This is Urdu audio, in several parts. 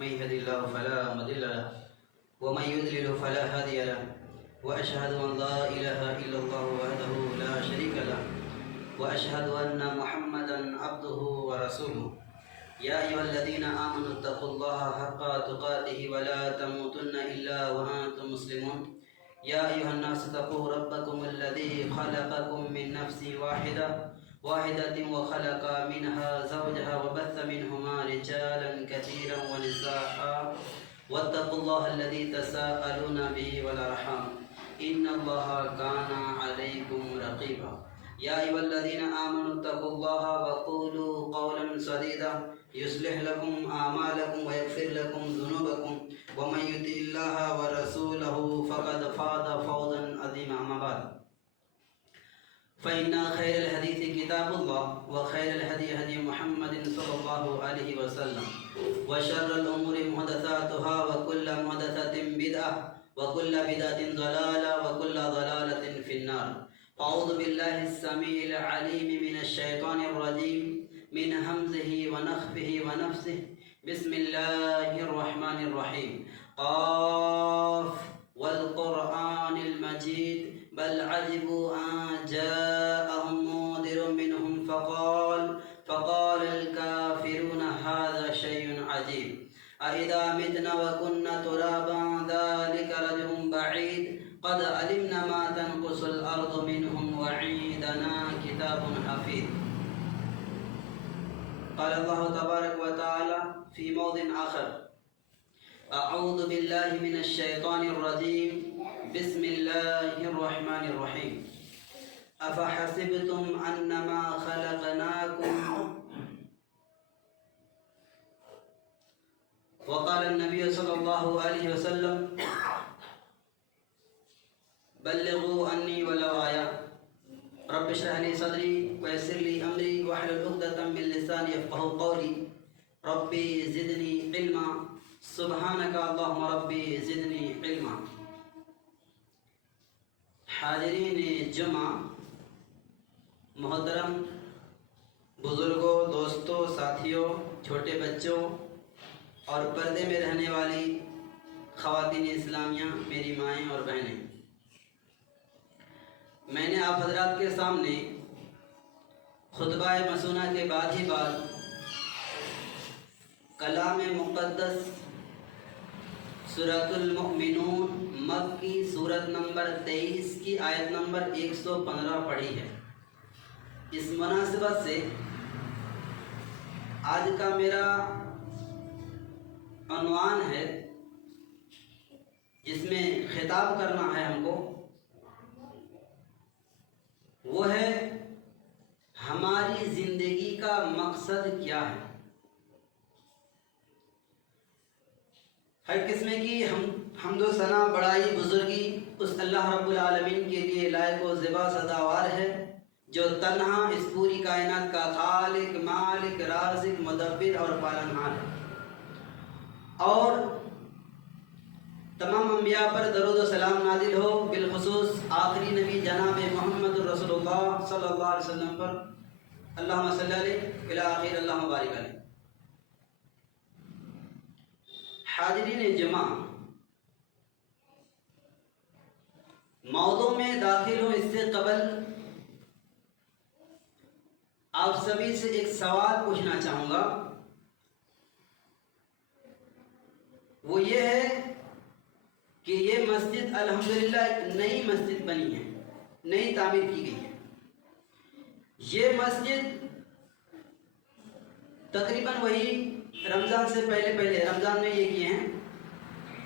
من يهد الله فلا مضل له ومن يضلل فلا هادي له وأشهد أن لا إله إلا الله وحده لا شريك له وأشهد أن محمدا عبده ورسوله يا أيها الذين آمنوا اتقوا الله حق تقاته ولا تموتن إلا وأنتم مسلمون يا أيها الناس اتقوا ربكم الذي خلقكم من نفس واحدة وخلق منها زوجها وبث منهما رجالا كثيرا ونساء واتقوا الله الذي تساءلون به والأرحام إن الله كان عليكم رقيبا يا أيها الذين آمنوا اتقوا الله وقولوا قولا سديدا يصلح لكم أعمالكم ويغفر لكم ذنوبكم ومن يطع الله ورسوله فقد فاز فوزا عظيما أما بعد فإن خير الحديث كتاب الله وخير الهدي هدي محمد صلى الله عليه وسلم وشر الأمور محدثاتها وكل محدثة بدعة وكل بدعة ضلالة وكل ضلالة في النار أعوذ بالله السميع العليم من الشيطان الرجيم من همزه ونفخه ونفسه بسم الله الرحمن الرحيم قاف والقرآن المجيد بل عجبوا أن جاءهم منذر منهم فقال الكافرون هذا شيء عجيب أإذا متنا وكنا ترابا ذلك رجع بعيد قد علمنا ما تنقص الأرض منهم وعندنا كتاب حفيظ قال الله تبارك وتعالى في موضع آخر أعوذ بالله من الشيطان الرجيم بسم الله الرحمن الرحيم أفحسبتم أنما خلقناكم وقال النبي صلى الله عليه وسلم بلغوا عني ولو آية رب اشرح لي صدري ويسر لي أمري واحلل عقدة من لساني يفقهوا قولي ربي زدني علما سبحانك اللهم ربي زدني علما حاضرین جمع، محترم بزرگوں، دوستوں، ساتھیوں، چھوٹے بچوں اور پردے میں رہنے والی خواتین اسلامیہ، میری مائیں اور بہنیں، میں نے آپ حضرات کے سامنے خطبہ مسونہ کے بعد ہی کلام مقدس سورۃ المؤمنون مکی سورت نمبر 23 کی آیت نمبر 115 پڑھی ہے۔ اس مناسبت سے آج کا میرا عنوان ہے، جس میں خطاب کرنا ہے ہم کو، وہ ہے ہماری زندگی کا مقصد کیا ہے۔ ہر قسم کی حمد و ثنا، بڑائی، بزرگی اس اللہ رب العالمین کے لیے لائق و زیبا سزاوار ہے، جو تنہا اس پوری کائنات کا خالق، مالک، رازق، مدبر اور پالنہار ہے، اور تمام انبیاء پر درود و سلام نازل ہو، بالخصوص آخری نبی جناب محمد رسول اللہ صلی اللہ علیہ وسلم پر، اللہم صلی علیہ الی آخر اللہم بارک علیہ۔ حاضرین جمع، موضوع میں داخل ہوں اس سے قبل آپ سبھی سے ایک سوال پوچھنا چاہوں گا، وہ یہ ہے کہ یہ مسجد الحمدللہ ایک نئی مسجد بنی ہے، نئی تعمیر کی گئی ہے۔ یہ مسجد تقریباً وہی رمضان سے پہلے رمضان میں یہ کیے ہیں،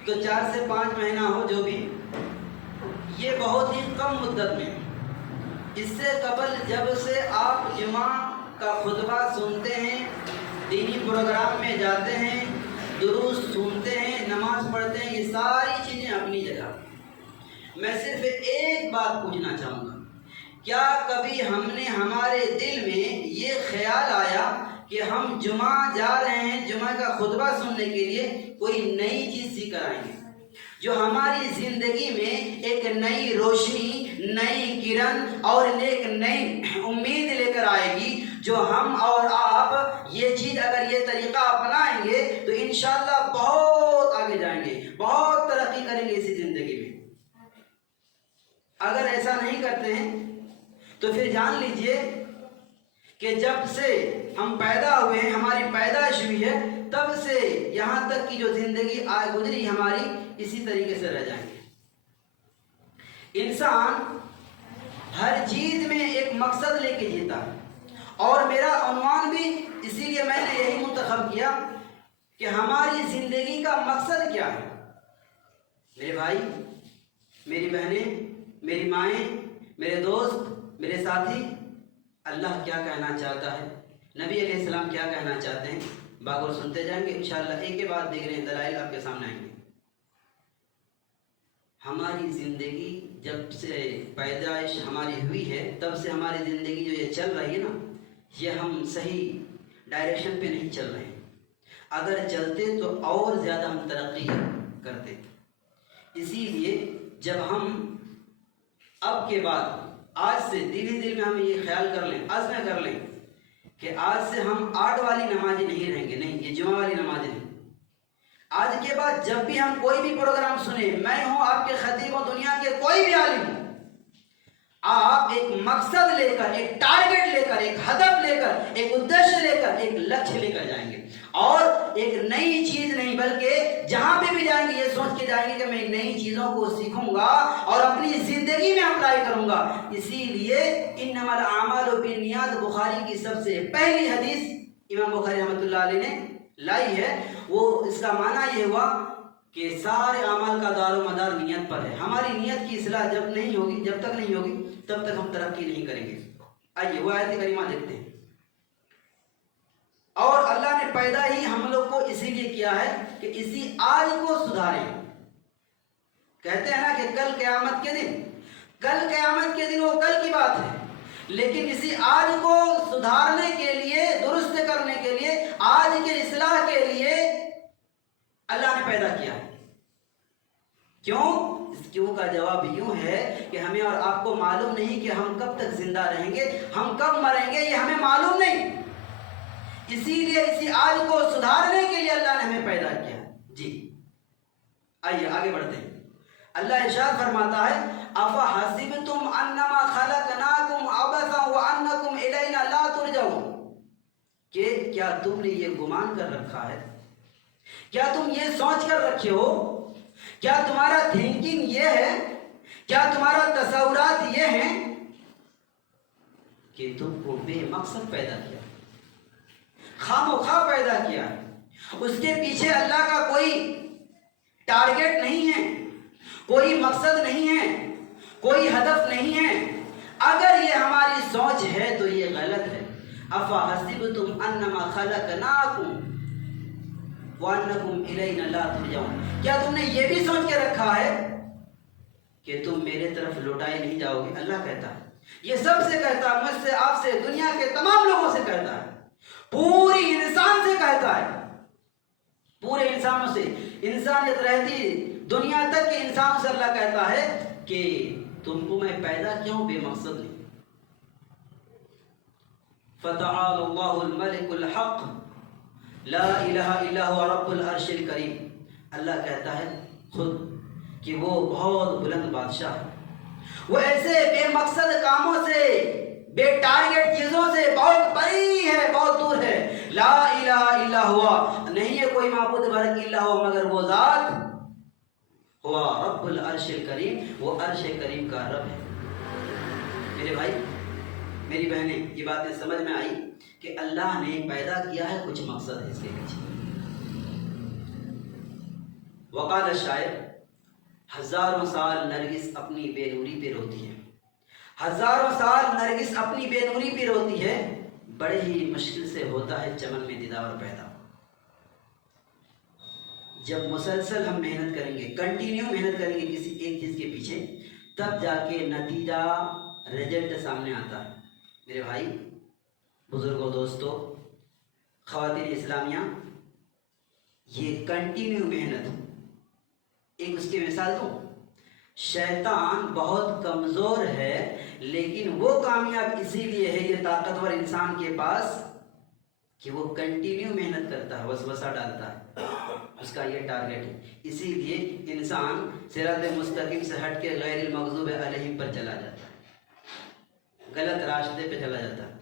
تو 4 سے 5 مہینہ ہو جو بھی، یہ بہت ہی کم مدت میں۔ اس سے قبل جب سے آپ جمعہ کا خطبہ سنتے ہیں، دینی پروگرام میں جاتے ہیں، دروس سنتے ہیں، نماز پڑھتے ہیں، یہ ساری چیزیں اپنی جگہ۔ میں صرف ایک بات پوچھنا چاہوں گا، کیا کبھی ہم نے ہمارے دل میں یہ خیال آیا کہ ہم جمعہ جا رہے ہیں، جمعہ کا خطبہ سننے کے لیے کوئی نئی چیز سیکھ کر آئیں گے، جو ہماری زندگی میں ایک نئی روشنی، نئی کرن اور ایک نئی امید لے کر آئے گی، جو ہم اور آپ یہ چیز اگر یہ طریقہ اپنائیں گے تو انشاءاللہ بہت اگر ایسا نہیں کرتے ہیں تو پھر جان لیجئے کہ جب سے ہم پیدا ہوئے ہیں، ہماری پیدائش ہوئی ہے، تب سے یہاں تک کی جو زندگی گزری ہماری، اسی طریقے سے رہ جائیں گے۔ انسان ہر چیز میں ایک مقصد لے کے جیتا ہے، اور میرا عنوان بھی اسی لیے میں نے یہی منتخب کیا کہ ہماری زندگی کا مقصد کیا ہے۔ میرے بھائی، میری بہنیں، میری مائیں، میرے دوست، میرے ساتھی، اللہ کیا کہنا چاہتا ہے، نبی علیہ السلام کیا کہنا چاہتے ہیں، باغور سنتے جائیں گے انشاءاللہ، ایک کے بعد دیکھ رہے ہیں دلائل آپ کے سامنے آئیں گے۔ ہماری زندگی جب سے پیدائش ہماری ہوئی ہے، تب سے ہماری زندگی جو یہ چل رہی ہے نا، یہ ہم صحیح ڈائریکشن پہ نہیں چل رہے ہیں۔ اگر چلتے تو اور زیادہ ہم ترقی کرتے۔ اسی لیے جب ہم اب کے بعد آج سے دل میں ہم یہ خیال کر لیں، عزم کر لیں کہ آج سے ہم 8 والی نمازی نہیں رہیں گے، نہیں، یہ جمعہ والی نمازی نہیں۔ آج کے بعد جب بھی ہم کوئی بھی پروگرام سنیں، میں ہوں، آپ کے خطیب ہوں، دنیا کے کوئی بھی عالم ہوں، آپ ایک مقصد لے کر، ایک ٹارگٹ لے کر، ایک ہدف لے کر، ایک ادیش لے کر، ایک لکش لے کر جائیں گے، اور ایک نئی چیز نہیں بلکہ جہاں پہ بھی جائیں گے یہ سوچ کے جائیں گے کہ میں نئی چیزوں کو سیکھوں گا اور اپنی زندگی میں اپلائی کروں گا۔ اسی لیے انما الاعمال بالنیات بخاری کی سب سے پہلی حدیث امام بخاری رحمۃ اللہ علیہ نے لائی ہے، وہ اس کا معنی یہ ہوا کہ سارے اعمال کا دار و مدار نیت پر ہے۔ ہماری نیت کی اصلاح جب تک نہیں ہوگی تب تک ہم ترقی نہیں کریں گے۔ آئیے وہ آیت کریمہ دیکھتے ہیں۔ اور اللہ نے پیدا ہی ہم لوگ کو اسی لیے کیا ہے کہ اسی آج کو سدھاریں۔ کہتے ہیں نا کہ کل قیامت کے دن وہ کل کی بات ہے، لیکن اسی آج کو سدھارنے کے لیے، درست کرنے کے لیے، آج کے اصلاح کے لیے اللہ نے پیدا کیا ہے۔ کیوں؟ اس کیوں کا جواب یوں ہے کہ ہمیں اور آپ کو معلوم نہیں کہ ہم کب تک زندہ رہیں گے، ہم کب مریں گے، یہ ہمیں معلوم نہیں۔ اسی لیے اسی آج کو سدھارنے کے لیے اللہ نے ہمیں پیدا کیا۔ جی آئیے آگے بڑھتے ہیں۔ اللہ ارشاد فرماتا ہے افحسبتم انما خلقناکم عبثا وانکم الینا لا ترجعون، کہ کیا تم نے یہ گمان کر رکھا ہے، کیا تم یہ سوچ کر رکھے ہو، کیا تمہارا تھنکنگ یہ ہے، کیا تمہارا تصورات یہ ہیں کہ تم کو بے مقصد پیدا کیا، خام و خواہ پیدا کیا ہے، اس کے پیچھے اللہ کا کوئی ٹارگٹ نہیں ہے، کوئی مقصد نہیں ہے، کوئی ہدف نہیں ہے۔ اگر یہ ہماری سوچ ہے تو یہ غلط ہے۔ افحسبتم انما خلقناکم وانکم الینا لا ترجعون، کیا تم نے یہ بھی سوچ کے رکھا ہے کہ تم میرے طرف لوٹائے نہیں جاؤ گے؟ اللہ کہتا ہے، یہ سب سے کہتا ہے، مجھ سے، آپ سے، دنیا کے تمام لوگوں سے کہتا ہے، پوری انسان سے کہتا ہے، پورے انسانوں سے، انسانیت رہتی دنیا تک کے انسانوں سے اللہ کہتا ہے کہ تم کو میں پیدا کیا ہوں بے مقصد نہیں۔ فتعالى الله الملك الحق لا الہ الا هو رب العرش الکریم، اللہ کہتا ہے خود کہ وہ بہت بلند بادشاہ ہے، وہ ایسے بے مقصد کاموں سے، بے ٹارگٹ چیزوں سے بہت بڑی ہے، بہت دور ہے۔ لا الہ الا ہوا، نہیں ہے کوئی معبود برحق الا ہوا مگر وہ ذات، ہوا رب العرش الکریم، وہ عرش کریم کا رب ہے۔ میرے بھائی، میری بہنیں، یہ باتیں سمجھ میں آئی کہ اللہ نے پیدا کیا ہے، کچھ مقصد ہے اس کے پیچھے۔ وقال الشاعر ہزاروں سال نرگس اپنی بے نوری پہ روتی ہے، ہزاروں سال نرگس اپنی بے نوری پہ روتی ہے، بڑے ہی مشکل سے ہوتا ہے چمن میں دیدار پیدا۔ جب مسلسل ہم محنت کریں گے، کنٹینیو محنت کریں گے کسی ایک چیز کے پیچھے، تب جا کے نتیجہ، رزلٹ سامنے آتا ہے۔ میرے بھائی، بزرگوں، دوستوں، خواتین اسلامیہ، یہ کنٹینیو محنت، ایک اس کی مثال دوں، شیطان بہت کمزور ہے لیکن وہ کامیاب اسی لیے ہے، یہ طاقتور انسان کے پاس، کہ وہ کنٹینیو محنت کرتا ہے، وسوسہ ڈالتا ہے۔ اس کا یہ ٹارگیٹ ہے. اسی لیے انسان صراط مستقیم سے ہٹ کے غیر المغضوب علیہم پر چلا جاتا ہے، غلط راستے پہ چلا جاتا ہے.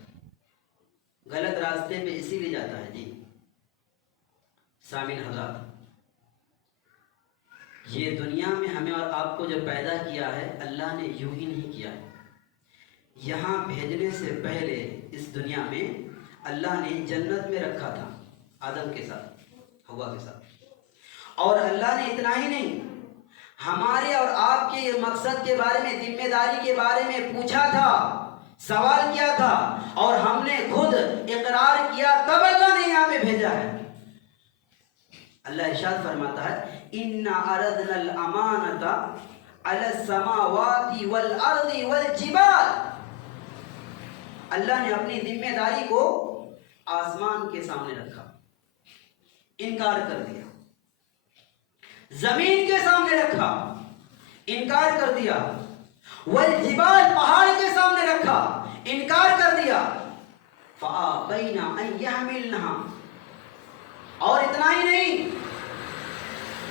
غلط راستے پہ اسی لیے جاتا ہے. جی سامعین حضرات، یہ دنیا میں ہمیں اور آپ کو جو پیدا کیا ہے اللہ نے یوں ہی نہیں کیا ہے. یہاں بھیجنے سے پہلے اس دنیا میں اللہ نے جنت میں رکھا تھا آدم کے ساتھ، حوا کے ساتھ. اور اللہ نے اتنا ہی نہیں، ہمارے اور آپ کے یہ مقصد کے بارے میں، ذمہ داری کے بارے میں پوچھا تھا، سوال کیا تھا، اور ہم نے خود اقرار کیا، تب اللہ نے یہاں پہ بھیجا ہے. اللہ ارشاد فرماتا ہے اِنَّا عَرَضْنَا الْأَمَانَةَ عَلَى السَّمَاوَاتِ وَالْأَرْضِ وَالْجِبَالِ. اللہ نے اپنی ذمہ داری کو آسمان کے سامنے رکھا، انکار کر دیا. زمین کے سامنے رکھا، انکار کر دیا. والجبال، پہاڑ کے سامنے رکھا، انکار کر دیا. فَأَبَيْنَ أَن يَحْمِلْنَهَا، اور اتنا ہی نہیں،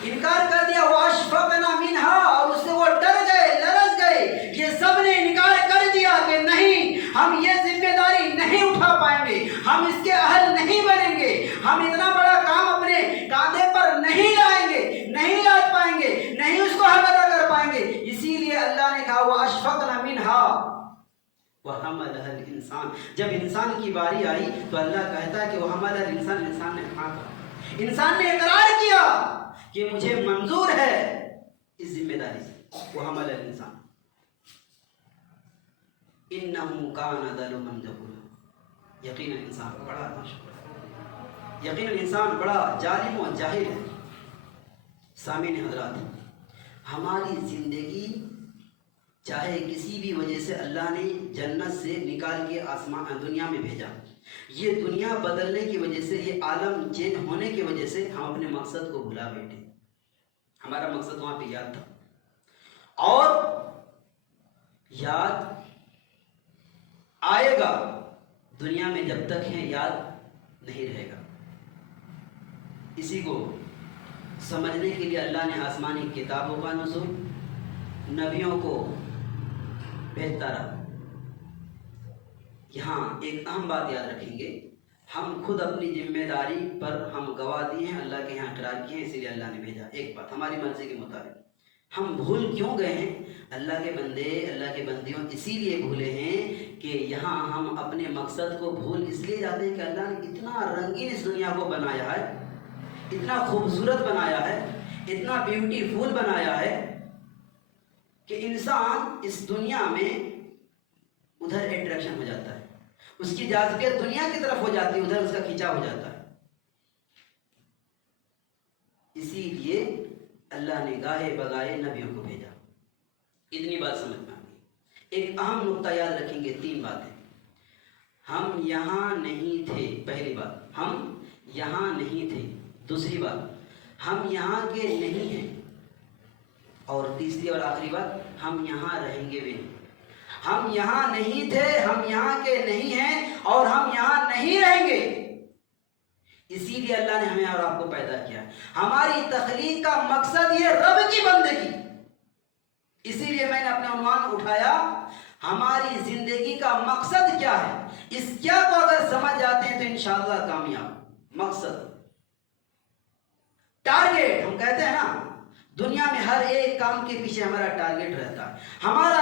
انکار کر دیا. وَأَشْفَقْنَا مِنْهَا، اور اس سے وہ ڈر گئے، لرز گئے. یہ سب نے انکار کر دیا کہ نہیں، ہم یہ ذمہ داری نہیں اٹھا پائیں گے، ہم اس کے اہل نہیں بنیں گے، ہم اتنا بڑا کام اپنے کاندھے پر نہیں لائیں گے، نہیں لاد پائیں گے، نہیں اس کو حق ادا کر پائیں گے. اسی لیے اللہ نے کہا وَأَشْفَقْنَا مِنْهَا وَحَمَلَهَا الْإِنسَانُ. جب انسان کی باری آئی تو اللہ کہتا ہے کہ وَحَمَلَهَا الْإِنسَانُ، انسان نے کہا، انسان نے اقرار کیا کہ مجھے منظور ہے اس ذمہ داری سے. وَحَمَلَهَا الْإِنسَانُ إِنَّهُ كَانَ ظَلُومًا جَهُولًا. یقیناً انسان بڑا ناشکر، یقیناً انسان بڑا ظالم و جاہل ہے. سامعین حضرات، ہماری زندگی چاہے کسی بھی وجہ سے اللہ نے جنت سے نکال کے آسمان دنیا میں بھیجا، یہ دنیا بدلنے کی وجہ سے، یہ عالم چینج ہونے کی وجہ سے ہم اپنے مقصد کو بھلا بیٹھے. ہمارا مقصد وہاں پہ یاد تھا، اور یاد آئے گا. دنیا میں جب تک ہیں یاد نہیں رہے گا. اسی کو سمجھنے کے لیے اللہ نے آسمانی کتابوں کا نزول، نبیوں کو بھیجتا رہا. یہاں ایک اہم بات یاد رکھیں گے، ہم خود اپنی ذمہ داری پر ہم گواہ دیے ہیں، اللہ کے یہاں اقرار کیے ہیں، اسی لیے اللہ نے بھیجا. ایک بات ہماری مرضی کے مطابق ہم بھول کیوں گئے ہیں؟ اللہ کے بندے، اللہ کے بندیوں اسی لیے بھولے ہیں کہ یہاں ہم اپنے مقصد کو بھول اس لیے جاتے ہیں کہ اللہ نے اتنا رنگین اس دنیا کو بنایا ہے، اتنا خوبصورت بنایا ہے، اتنا بیوٹیفل بنایا ہے کہ انسان اس دنیا میں ادھر اٹریکشن ہو جاتا ہے، اس کی جاذبیت دنیا کی طرف ہو جاتی ہے، ادھر اس کا کھینچا ہو جاتا ہے. اسی لیے اللہ نے گاہے بگاہے نبیوں کو بھیجا. اتنی بات سمجھ میں آ گئی. ایک اہم نقطہ یاد رکھیں گے، 3 باتیں. ہم یہاں نہیں تھے، پہلی بات ہم یہاں نہیں تھے. دوسری بات ہم یہاں کے نہیں ہیں. اور تیسری اور آخری بات ہم یہاں رہیں گے بھی نہیں. ہم یہاں نہیں تھے، ہم یہاں کے نہیں ہیں، اور ہم یہاں نہیں رہیں گے. اسی لیے اللہ نے ہمیں اور آپ کو پیدا کیا. ہماری تخلیق کا مقصد یہ رب کی بندگی. اسی لیے میں نے اپنا عنوان اٹھایا، ہماری زندگی کا مقصد کیا ہے. اس کیا کو اگر سمجھ جاتے ہیں تو انشاءاللہ کامیاب. مقصد، ٹارگیٹ ہم کہتے ہیں نا، دنیا میں ہر ایک کام کے پیچھے ہمارا ٹارگیٹ رہتا ہے، ہمارا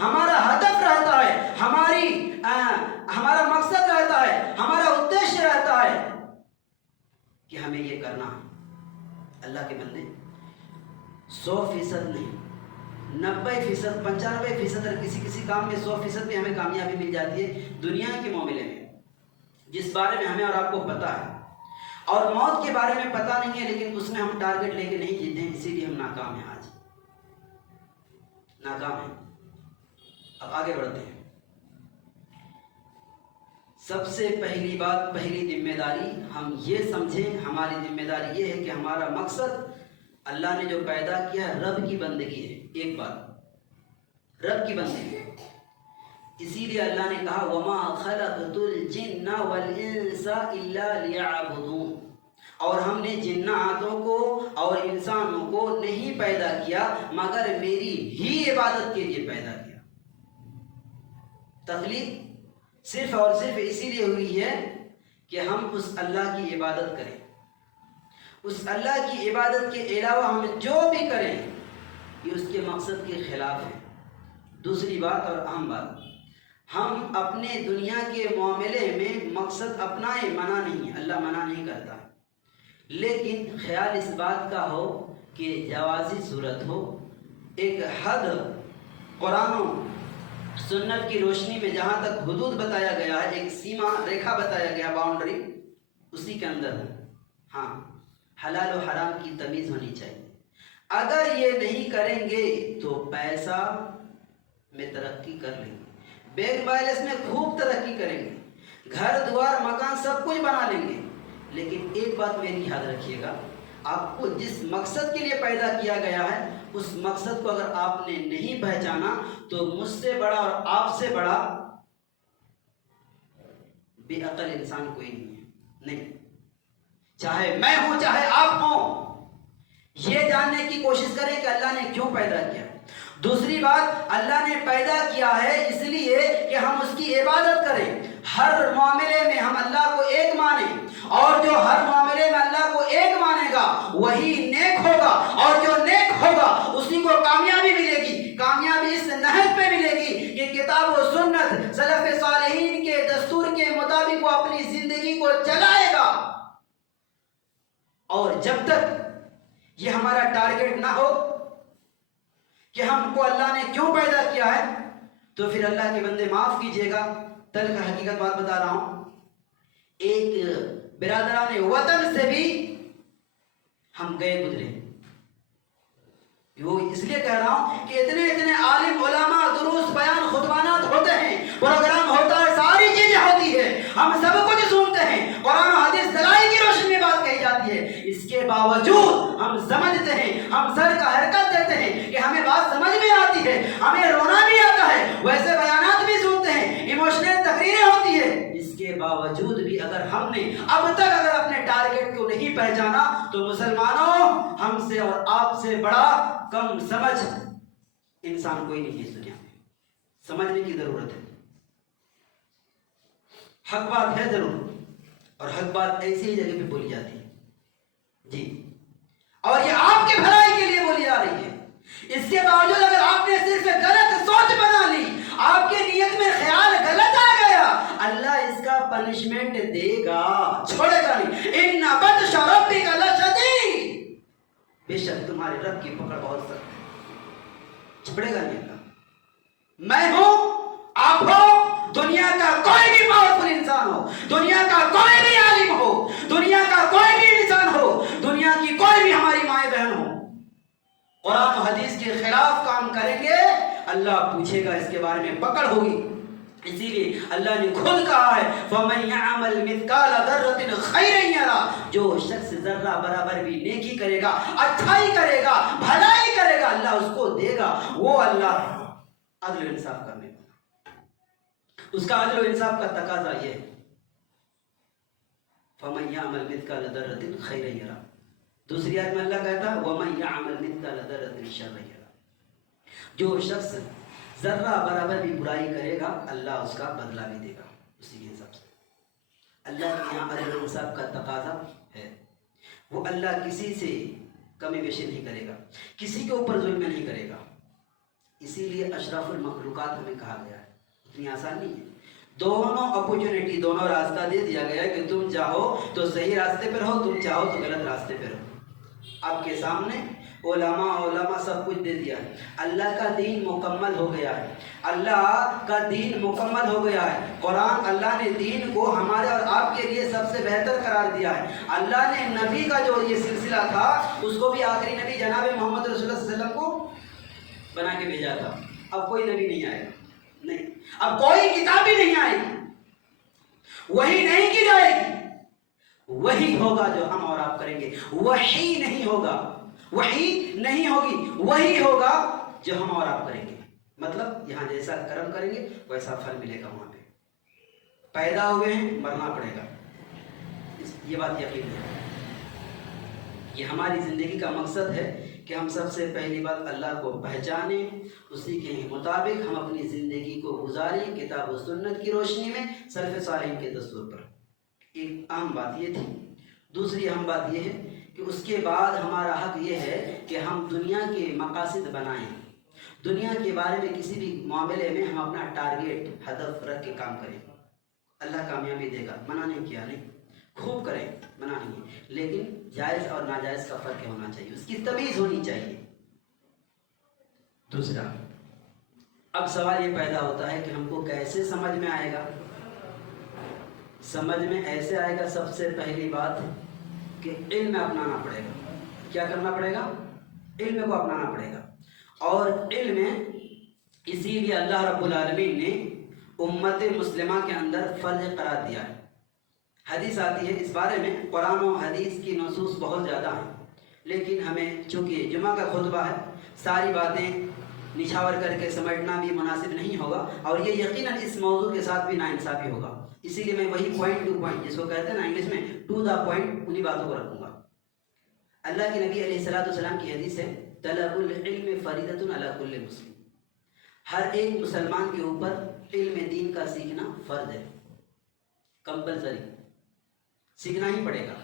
ہمارا ہدف رہتا ہے، ہمارا مقصد رہتا ہے، ہمارا ادیش رہتا ہے کہ ہمیں یہ کرنا ہے. اللہ کے بندے 100% نہیں، 90%، 95%، اور کسی کام میں 100% بھی ہمیں کامیابی مل جاتی ہے دنیا کے معاملے میں، جس بارے میں ہمیں اور آپ کو پتا ہے. اور موت کے بارے میں پتہ نہیں ہے، لیکن اس میں ہم ٹارگٹ لے کے نہیں جیتے ہیں، اسی لیے ہم ناکام ہیں. آج ناکام ہیں. اب آگے بڑھتے ہیں. سب سے پہلی بات، پہلی ذمہ داری ہم یہ سمجھیں، ہماری ذمہ داری یہ ہے کہ ہمارا مقصد اللہ نے جو پیدا کیا ہے رب کی بندگی ہے. ایک بات، رب کی بندگی ہے. اسی لیے اللہ نے کہا وَمَا خَلَقْتُ الْجِنَّ وَالْإِنسَ إِلَّا لِيَعْبُدُونَ. اور ہم نے جناتوں کو اور انسانوں کو نہیں پیدا کیا مگر میری ہی عبادت کے لیے پیدا کیا۔ تخلیق صرف اور صرف اسی لیے ہوئی ہے کہ ہم اس اللہ کی عبادت کریں۔ اس اللہ کی عبادت کے علاوہ ہم جو بھی کریں یہ اس کے مقصد کے خلاف ہے۔ دوسری بات اور اہم بات، ہم اپنے دنیا کے معاملے میں مقصد اپنائیں، منع نہیں، اللہ منع نہیں کرتا، لیکن خیال اس بات کا ہو کہ جوازی صورت ہو، ایک حد قرآن و سنت کی روشنی میں جہاں تک حدود بتایا گیا ہے، ایک سیما ریکھا بتایا گیا، باؤنڈری، اسی کے اندر ہو۔ ہاں، حلال و حرام کی تمیز ہونی چاہیے۔ اگر یہ نہیں کریں گے تو پیسہ میں ترقی کر لیں گے، بینک بیلنس میں خوب ترقی کریں گے، گھر دوار مکان سب کچھ بنا لیں گے، لیکن ایک بات میری یاد رکھیے گا، آپ کو جس مقصد کے لیے پیدا کیا گیا ہے اس مقصد کو اگر آپ نے نہیں پہچانا تو مجھ سے بڑا اور آپ سے بڑا بے عقل انسان کوئی نہیں ہے۔ نہیں، چاہے میں ہوں چاہے آپ ہوں، یہ جاننے کی کوشش کریں کہ اللہ نے کیوں پیدا کیا۔ دوسری بات، اللہ نے پیدا کیا ہے اس لیے کہ ہم اس کی عبادت کریں، ہر معاملے میں ہم اللہ کو ایک مانیں، اور جو ہر معاملے میں اللہ کو ایک مانے گا وہی نیک ہوگا، اور جو نیک ہوگا اسی کو کامیابی ملے گی۔ کامیابی اس نہج پہ ملے گی کہ کتاب و سنت سلف صالحین کے دستور کے مطابق وہ اپنی زندگی کو چلائے گا۔ اور جب تک یہ ہمارا ٹارگٹ نہ ہو کہ ہم کو اللہ نے کیوں پیدا کیا ہے، تو پھر اللہ کے بندے معاف کیجئے گا، تلخ حقیقت بات بتا رہا ہوں، ایک برادران وطن سے بھی ہم گئے گزرے۔ وہ اس لیے کہہ رہا ہوں کہ اتنے عالم علماء دروس بیان خطبانات ہوتے ہیں، پروگرام ہوتا ہے، ساری چیزیں ہوتی ہے، ہم سب کچھ سنتے ہیں، قرآن و حدیث دلائل کی روشنی میں بات کہی جاتی ہے، اس کے باوجود ہم سمجھتے ہیں، ہم سر کا حرکت دیتے ہیں کہ ہمیں بات سمجھ میں آتی ہے، ہمیں رونا بھی آتا ہے، ویسے بیانات بھی سنتے ہیں، ایموشنل تقریریں ہوتی ہے، اس کے باوجود بھی اگر ہم نے اب تک اگر اپنے ٹارگٹ کو نہیں پہچانا تو مسلمانوں ہم سے اور آپ سے بڑا کم سمجھ انسان کوئی نہیں ہے اس دنیا میں۔ سمجھنے کی ضرورت ہے، حق بات ہے ضرور، اور حق بات ایسی ہی جگہ پہ بولی جاتی ہے جی، اور یہ آپ کے بھلائی کے لیے بولی جا رہی ہے۔ اس کے باوجود اگر آپ نے صرف غلط سوچ بنا لی، آپ کے نیت میں خیال غلط آ گیا، اللہ اس کا پنشمنٹ دے گا، چھوڑے گا نہیں۔ ان بطش ربک لشدید، بے شک تمہارے رب کی پکڑ بہت سخت ہے، چھوڑے گا نہیں اللہ۔ میں ہوں، آپ ہو، دنیا کا کوئی بھی پاورفل انسان ہو، دنیا کا کوئی بھی عالم ہو، دنیا کا کوئی بھی انسان ہو، دنیا کی کوئی بھی ہماری مائیں بہن ہو، قرآن و حدیث کے خلاف کام کریں گے اللہ پوچھے گا، اس کے بارے میں پکڑ ہوگی۔ اسی لیے اللہ نے خود کہا ہے فَمَن يَعْمَلْ مِثْقَالَ ذَرَّةٍ خَيْرًا يَرَهُ، جو شخص ذرہ برابر بھی نیکی کرے گا، اچھائی کرے گا، بھلائی کرے گا، اللہ اس کو دے گا۔ وہ اللہ عدل و انصاف کرنے والا، اس کا عدل و انصاف کا تقاضا یہ ہے فَمَن يَعْمَلْ مِثْقَالَ ذَرَّةٍ خَيْرًا يَرَهُ۔ دوسری آیت میں اللہ کہتا ہے وَمَن يَعْمَلْ مِثْقَالَ ذَرَّةٍ شَرًّا يَرَهُ، جو شخص ذرہ برابر بھی برائی کرے گا اللہ اس کا بدلہ بھی دے گا اسی کے حساب سے۔ اللہ کے یہاں عدل و انصاف کا تقاضا ہے، وہ اللہ کسی سے کمی بیشی نہیں کرے گا، کسی کے اوپر ظلم نہیں کرے گا۔ اسی لیے اشرف المخلوقات ہمیں کہا گیا ہے، اتنی آسان نہیں ہے، دونوں اپورچونٹی، دونوں راستہ دے دیا گیا ہے کہ تم چاہو تو صحیح راستے پر ہو، تم چاہو تو غلط راستے پر ہو۔ آپ کے سامنے علماء سب کچھ دے دیا ہے، اللہ کا دین مکمل ہو گیا ہے، اللہ کا دین مکمل ہو گیا ہے، قرآن اللہ نے دین کو ہمارے اور آپ کے لیے سب سے بہتر قرار دیا ہے۔ اللہ نے نبی کا جو یہ سلسلہ تھا اس کو بھی آخری نبی جناب محمد رسول اللہ صلی اللہ علیہ وسلم کو بنا کے بھیجا تھا۔ اب کوئی نبی نہیں آئے گا، نہیں، اب کوئی کتاب ہی نہیں آئے گی، وہی نہیں کی جائے گی، وہی ہوگا جو ہم اور آپ کریں گے، وہی نہیں ہوگا، وہی نہیں ہوگی، وہی ہوگا جو ہم اور آپ کریں گے۔ مطلب یہاں جیسا کرم کریں گے ویسا پھل ملے گا، وہاں پہ پیدا ہوئے ہیں مرنا پڑے گا، یہ بات یقین ہے۔ کہ ہماری زندگی کا مقصد ہے کہ ہم سب سے پہلی بات اللہ کو پہچانیں، اسی کے مطابق ہم اپنی زندگی کو گزاریں کتاب و سنت کی روشنی میں سلف صالحین کے دستور پر۔ ایک اہم بات یہ تھی۔ دوسری اہم بات یہ ہے کہ اس کے بعد ہمارا حق یہ ہے کہ ہم دنیا کے مقاصد بنائیں، دنیا کے بارے میں کسی بھی معاملے میں ہم اپنا ٹارگیٹ ہدف رکھ کے کام کریں۔ اللہ کامیابی دے گا، منع نہیں کیا، نہیں، خوب کریں، منع نہیں ہے، لیکن جائز اور ناجائز کا فرق ہونا چاہیے، اس کی تمیز ہونی چاہیے۔ دوسرا، اب سوال یہ پیدا ہوتا ہے کہ ہم کو کیسے سمجھ میں آئے گا؟ سمجھ میں ایسے آئے گا، سب سے پہلی بات کہ علم اپنانا پڑے گا۔ کیا کرنا پڑے گا؟ علم کو اپنانا پڑے گا۔ اور علم اسی لیے اللہ رب العالمین نے امت مسلمہ کے اندر فرض قرار دیا ہے۔ حدیث آتی ہے اس بارے میں، قرآن و حدیث کی نصوص بہت زیادہ ہیں، لیکن ہمیں چونکہ جمعہ کا خطبہ ہے، ساری باتیں نچھاور کر کے سمجھنا بھی مناسب نہیں ہوگا، اور یہ یقیناً اس موضوع کے ساتھ بھی ناانصافی ہوگا، اسی لیے میں وہی پوائنٹ ٹو پوائنٹ، جس کو کہتے ہیں نا انگلش میں ٹو دا پوائنٹ، انہی باتوں کو رکھوں گا۔ اللہ کے نبی علیہ السلام کی حدیث ہے، طلب العلم فریضۃ علی کل مسلم، ہر ایک مسلمان کے اوپر علم دین کا سیکھنا فرض ہے، کمپلسری، سیکھنا ہی پڑے گا۔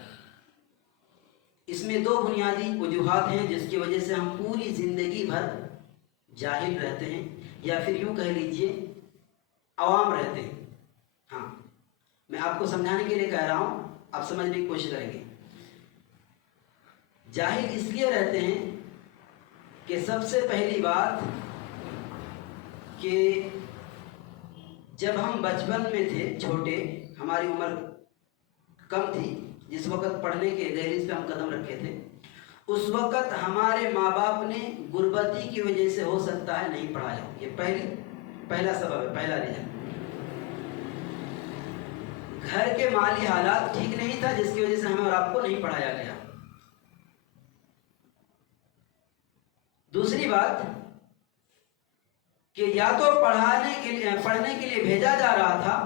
اس میں دو بنیادی وجوہات ہیں جس کی وجہ سے ہم پوری زندگی بھر جاہل رہتے ہیں، یا پھر یوں کہہ لیجئے عوام رہتے ہیں۔ ہاں، میں آپ کو سمجھانے کے لیے کہہ رہا ہوں، آپ سمجھنے کی کوشش کریں گے۔ جاہل اس لیے رہتے ہیں کہ سب سے پہلی بات کہ جب ہم بچپن میں تھے، چھوٹے، ہماری عمر کم تھی، جس وقت پڑھنے کے دہلیز پہ ہم قدم رکھے تھے، اس وقت ہمارے ماں باپ نے غربتی کی وجہ سے ہو سکتا ہے نہیں پڑھایا۔ یہ پہلا سبب ہے، پہلا ریزن۔ گھر کے مالی حالات ٹھیک نہیں تھا، جس کی وجہ سے ہمیں اور آپ کو نہیں پڑھایا گیا۔ دوسری بات کہ یا تو پڑھنے کے لیے بھیجا جا رہا تھا،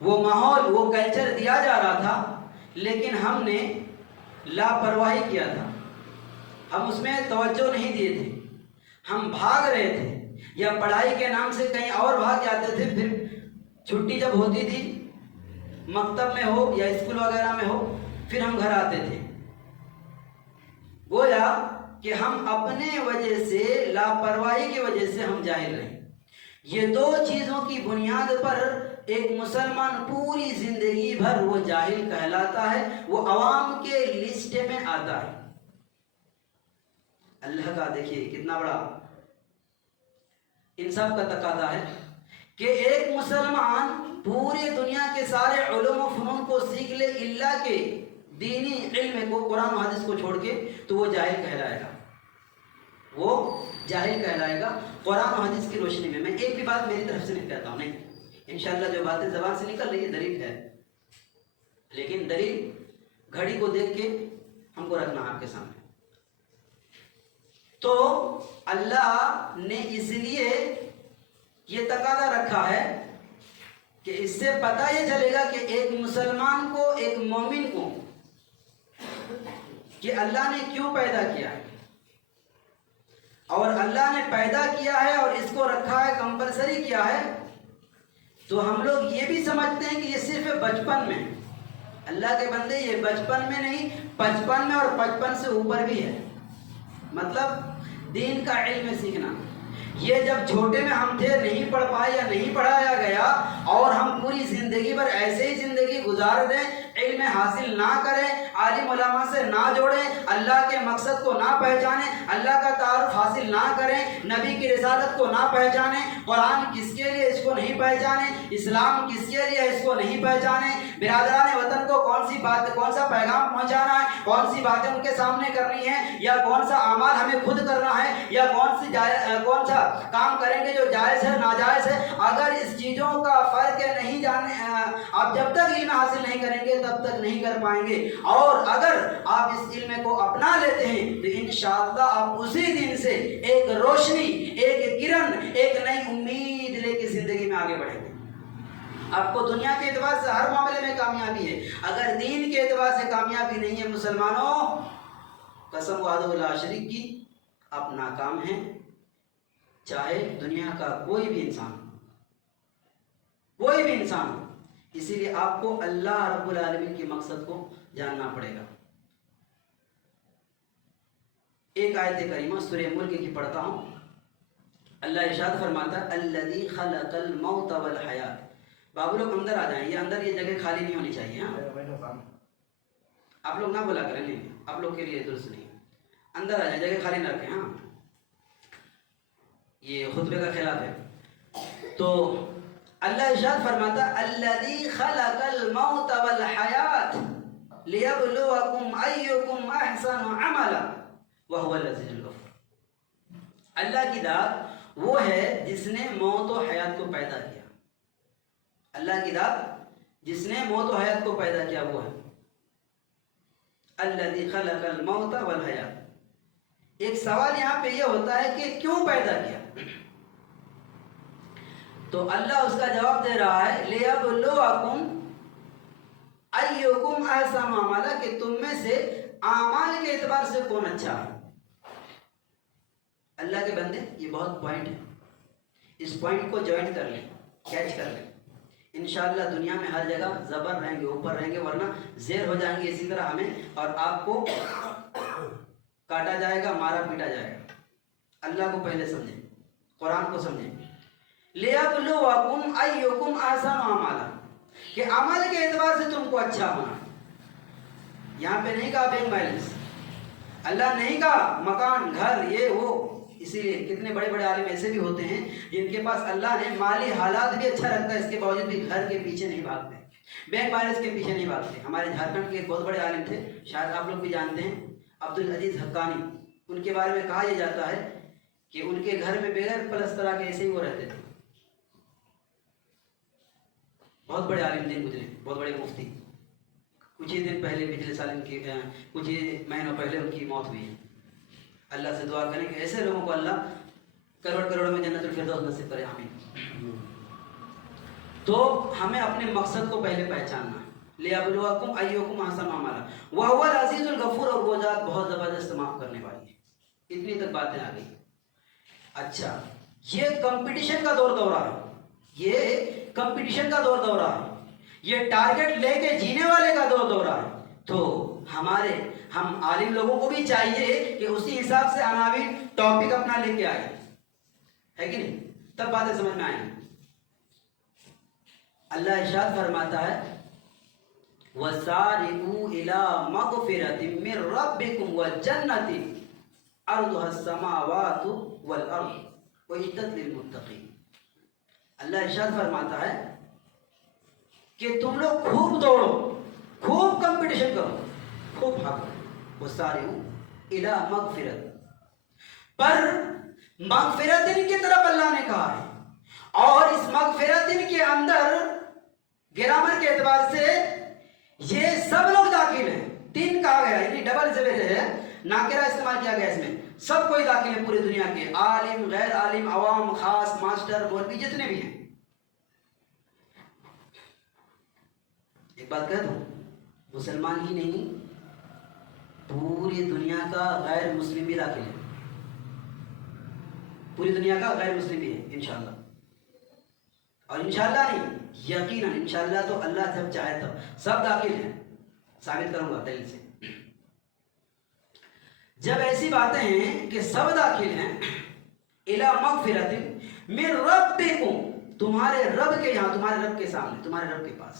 وہ ماحول، وہ کلچر دیا جا رہا تھا، لیکن ہم نے لاپرواہی کیا تھا، ہم اس میں توجہ نہیں دیے تھے، ہم بھاگ رہے تھے، یا پڑھائی کے نام سے کہیں اور بھاگ جاتے تھے، پھر چھٹی جب ہوتی تھی، مکتب میں ہو یا اسکول وغیرہ میں ہو، پھر ہم گھر آتے تھے۔ گویا کہ ہم اپنے وجہ سے، لاپرواہی کی وجہ سے ہم جاہل رہے۔ یہ دو چیزوں کی بنیاد پر ایک مسلمان پوری زندگی بھر وہ جاہل کہلاتا ہے، وہ عوام کے لسٹ میں آتا ہے۔ اللہ کا دیکھیے کتنا بڑا انصاف کا تقاضا ہے کہ ایک مسلمان پوری دنیا کے سارے علوم و فنون کو سیکھ لے، اللہ کے دینی علم کو، قرآن و حدیث کو چھوڑ کے، تو وہ جاہل کہلائے گا، وہ جاہل کہلائے گا قرآن و حدیث کی روشنی میں۔ میں ایک بھی بات میری طرف سے نہیں کہتا ہوں، نہیں، انشاءاللہ جو باتیں زبان سے نکل رہی ہے دلیل ہے، لیکن دلیل گھڑی کو دیکھ کے ہم کو رکھنا آپ کے سامنے۔ تو اللہ نے اس لیے یہ تقاضا رکھا ہے کہ اس سے پتہ یہ چلے گا کہ ایک مسلمان کو، ایک مومن کو، کہ اللہ نے کیوں پیدا کیا ہے، اور اللہ نے پیدا کیا ہے اور اس کو رکھا ہے، کمپلسری کیا ہے، تو ہم لوگ یہ بھی سمجھتے ہیں کہ یہ صرف بچپن میں، اللہ کے بندے یہ بچپن میں نہیں، 55 میں اور 55 سے اوپر بھی ہے۔ مطلب دین کا علم سیکھنا، یہ جب چھوٹے میں ہم تھے، نہیں پڑھ پائے یا نہیں پڑھایا گیا، اور ہم پوری زندگی بھر ایسے ہی زندگی گزار دیں، علم حاصل نہ کریں، عالم علماء سے نہ جوڑیں، اللہ کے مقصد کو نہ پہچانیں، اللہ کا تعارف حاصل نہ کریں، نبی کی رسالت کو نہ پہچانیں، قرآن کس کے لیے اس کو نہیں پہچانیں، اسلام کس کے لیے اس کو نہیں پہچانیں، برادران وطن کو کون سی بات، کون سا پیغام پہنچانا ہے، کون سی باتیں ان کے سامنے کرنی ہے، یا کون سا اعمال ہمیں خود کرنا ہے، یا کون سا کام کریں گے جو جائز ہے ناجائز ہے، اگر اس چیزوں کا فرق نہیں جانے، آپ جب تک علم حاصل نہیں کریں گے تب تک نہیں کر پائیں گے، اور اگر آپ اس علم کو اپنا لیتے ہیں تو انشاءاللہ آپ اسی دن سے ایک روشنی، ایک کرن، ایک نئی امید لے کے زندگی میں آگے بڑھیں گے۔ آپ کو دنیا کے اعتبار سے ہر معاملے میں کامیابی ہے، اگر دین کے اعتبار سے کامیابی نہیں ہے مسلمانوں قسم وحدہ لا شریک کی آپ ناکام ہیں، چاہے دنیا کا کوئی بھی انسان ہو۔ اسی لیے آپ کو اللہ رب العالمین کے مقصد کو جاننا پڑے گا۔ ایک آیت کریمہ سورہ ملک کی پڑھتا ہوں۔ اللہ ارشاد فرماتا ہے الذی خلق الموت والحیات۔ بابو لوگ اندر آ جائیں، یہ جگہ خالی نہیں ہونی چاہیے۔ ہاں آپ لوگ نہ بولا کریں، نہیں آپ لوگ کے لیے درست نہیں، اندر آ جائیں، جگہ خالی نہ رکھیں۔ ہاں یہ خطبے کا خلاف ہے۔ تو اللہ ارشاد فرماتا الذی خلق الموت والحیات لیبلوکم ایکم احسن عملا وہو العزیز الغفور۔ اللہ کی ذات وہ ہے جس نے موت و حیات کو پیدا کیا۔ اللہ کی ذات جس نے موت و حیات کو پیدا کیا وہ ہے الذی خلق الموت والحیات۔ ایک سوال یہاں پہ یہ ہوتا ہے کہ کیوں پیدا کیا؟ تو اللہ اس کا جواب دے رہا ہے لیبلوکم ایکم احسن عملا، کہ تم میں سے اعمال کے اعتبار سے کون اچھا ہے۔ اللہ کے بندے یہ بہت پوائنٹ ہے، اس پوائنٹ کو جوائنٹ کر لیں، کیچ کر لیں، انشاءاللہ دنیا میں ہر جگہ زبر رہیں گے، اوپر رہیں گے، ورنہ زیر ہو جائیں گے اسی طرح ہمیں، اور آپ کو کاٹا جائے گا، مارا پیٹا جائے گا۔ اللہ کو پہلے سمجھیں، قرآن کو سمجھیں۔ لیبلوکم ایکم احسن عملا، کہ عمل کے اعتبار سے تم کو اچھا ہونا۔ یہاں پہ نہیں کہا بینک بیلنس، اللہ نہیں کہا مکان گھر یہ وہ۔ اسی لیے کتنے بڑے بڑے عالم ایسے بھی ہوتے ہیں جن کے پاس اللہ نے مالی حالات بھی اچھا رکھتا ہے، اس کے باوجود بھی گھر کے پیچھے نہیں بھاگتے، بینک بیلنس کے پیچھے نہیں بھاگتے۔ ہمارے جھارکھنڈ کے ایک بہت بڑے عالم تھے، شاید آپ لوگ بھی جانتے ہیں، عبدالعزیز حقانی۔ ان کے بارے میں کہا یہ جاتا ہے کہ ان کے گھر میں بغیر پلستر کے ایسے ہی وہ رہتے تھے۔ بہت بڑے عالم دین گزرے، بہت بڑے مفتی۔ کچھ ہی دن پہلے پچھلے سال کچھ ہی مہینوں پہلے ان کی موت ہوئی ہے۔ اللہ سے دعا کریں کہ ایسے لوگوں کو اللہ کروڑ کروڑ میں جنت الفردوس نصیب کرے، آمین۔ تو ہمیں اپنے مقصد کو پہلے پہچاننا ہے، لیبلوکم ایکم احسن عملا وہو العزیز الغفور، اور وہ ذات بہت زبردست معاف کرنے والی ہے۔ اتنی تک باتیں آ گئی۔ اچھا، یہ کمپٹیشن کا دورہ ہے، یہ کمپٹیشن کا دورہ ہے، یہ ٹارگٹ لے کے جینے والے کا دورہ ہے۔ تو ہم عالم لوگوں کو بھی چاہیے کہ اسی حساب سے عناوین ٹاپک اپنا لے کے آئے، ہے کہ نہیں؟ تب باتیں سمجھ میں آئیں۔ اللہ ارشاد فرماتا ہے وَسَارِعُوا إِلَىٰ مَغْفِرَةٍ مِّن رَّبِّكُمْ وَجَنَّةٍ عَرْضُهَا السَّمَاوَاتُ وَالْأَرْضُ أُعِدَّتْ لِلْمُتَّقِينَ۔ اللہ ارشاد فرماتا ہے کہ تم لوگ خوب دوڑو، خوب کمپٹیشن کرو، خوب بھاگو۔ وَسَارِعُوا إِلَىٰ مَغْفِرَةٍ، پر مغفرت کی طرف اللہ نے کہا ہے، اور اس مغفرت کے اندر گرامر کے اعتبار سے یہ سب لوگ داخل ہیں۔ تین کہا گیا، یعنی ڈبل زبر ہے، ناکرہ استعمال کیا گیا اس میں، سب کوئی داخل ہے پوری دنیا کے، عالم غیر عالم، عوام خاص، ماسٹر مولوی جتنے بھی ہیں۔ ایک بات کہہ دوں، مسلمان ہی نہیں پوری دنیا کا غیر مسلم بھی داخل ہے، پوری دنیا کا غیر مسلم بھی ہے انشاءاللہ، اور انشاءاللہ نہیں یقیناً انشاءاللہ، تو اللہ جب چاہے تب سب داخل ہیں، ثابت کروں گا دلیل سے۔ جب ایسی باتیں ہیں کہ سب داخل ہیں، الی مغفرۃ من ربکم، تمہارے رب کے یہاں، تمہارے رب کے سامنے، تمہارے رب کے پاس،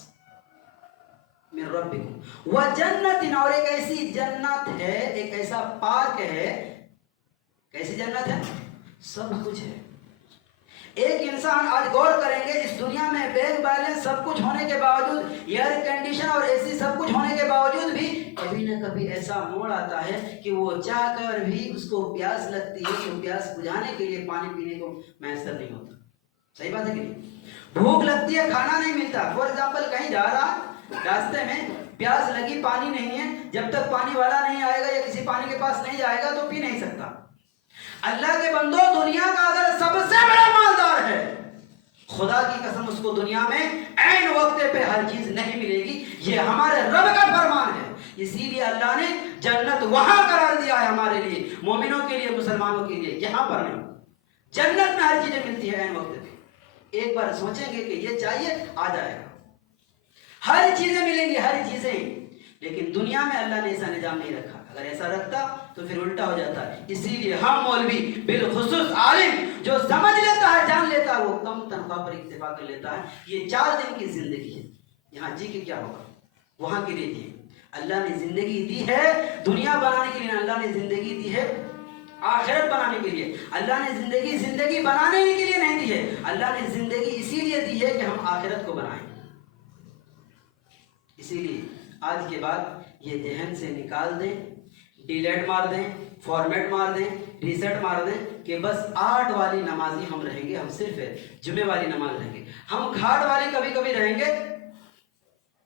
من ربکم وجنت، اور ایک ایسی جنت ہے، ایک ایسا پارک ہے۔ کیسی جنت ہے؟ سب کچھ ہے۔ ایک انسان آج غور کریں گے، اس دنیا میں بینک بیلنس سب کچھ ہونے کے باوجود، ایئر کنڈیشن اور اے سی سب کچھ ہونے کے باوجود بھی کبھی نہ کبھی ایسا موڑ آتا ہے کہ وہ چاہ کر بھی اس کو پیاس لگتی ہے، تو پیاس بجھانے کے لیے پانی پینے کو میسر نہیں ہوتا۔ صحیح بات ہے کہ نہیں؟ بھوک لگتی ہے، کھانا نہیں ملتا، فور ایگزامپل کہیں جا رہا، راستے میں پیاس لگی، پانی نہیں ہے، جب تک پانی والا نہیں آئے گا یا کسی پانی کے پاس نہیں جائے گا تو پی نہیں سکتا۔ اللہ کے بندو، دنیا کا اگر سب سے بڑا مالدار ہے، خدا کی قسم اس کو دنیا میں عین وقت پہ ہر چیز نہیں ملے گی، یہ ہمارے رب کا فرمان ہے۔ اسی لیے اللہ نے جنت وہاں قرار دیا ہے ہمارے لیے، مومنوں کے لیے، مسلمانوں کے لیے، یہاں پر نہیں، جنت میں ہر چیزیں ملتی ہے عین وقت پہ۔ ایک بار سوچیں گے کہ یہ چاہیے، آ جائے گا، ہر چیزیں ملیں گی، ہر چیزیں۔ لیکن دنیا میں اللہ نے ایسا نظام نہیں رکھا، اگر ایسا رکھتا تو پھر الٹا ہو جاتا ہے۔ اسی لیے ہم مولوی بالخصوص عالم جو سمجھ لیتا ہے، جان لیتا ہے، وہ کم تنخواہ پر اکتفا کر لیتا ہے۔ یہ 4 دن کی زندگی ہے، یہاں جی کے کیا ہوگا، وہاں کے لیے دی ہے۔ اللہ نے زندگی دی ہے دنیا بنانے کے لیے، اللہ نے زندگی دی ہے آخرت بنانے کے لیے۔ اللہ نے زندگی بنانے کے لیے نہیں دی ہے، اللہ نے زندگی اسی لیے دی ہے کہ ہم آخرت کو بنائیں۔ اسی لیے آج کے بعد یہ ذہن سے نکال دیں، ڈیلیٹ مار دیں، فارمیٹ مار دیں، ریسیٹ مار دیں کہ بس 8 والی نمازی ہم رہیں گے، ہم صرف جمعے والی نماز رہیں گے، ہم گھاٹ والی کبھی کبھی رہیں گے،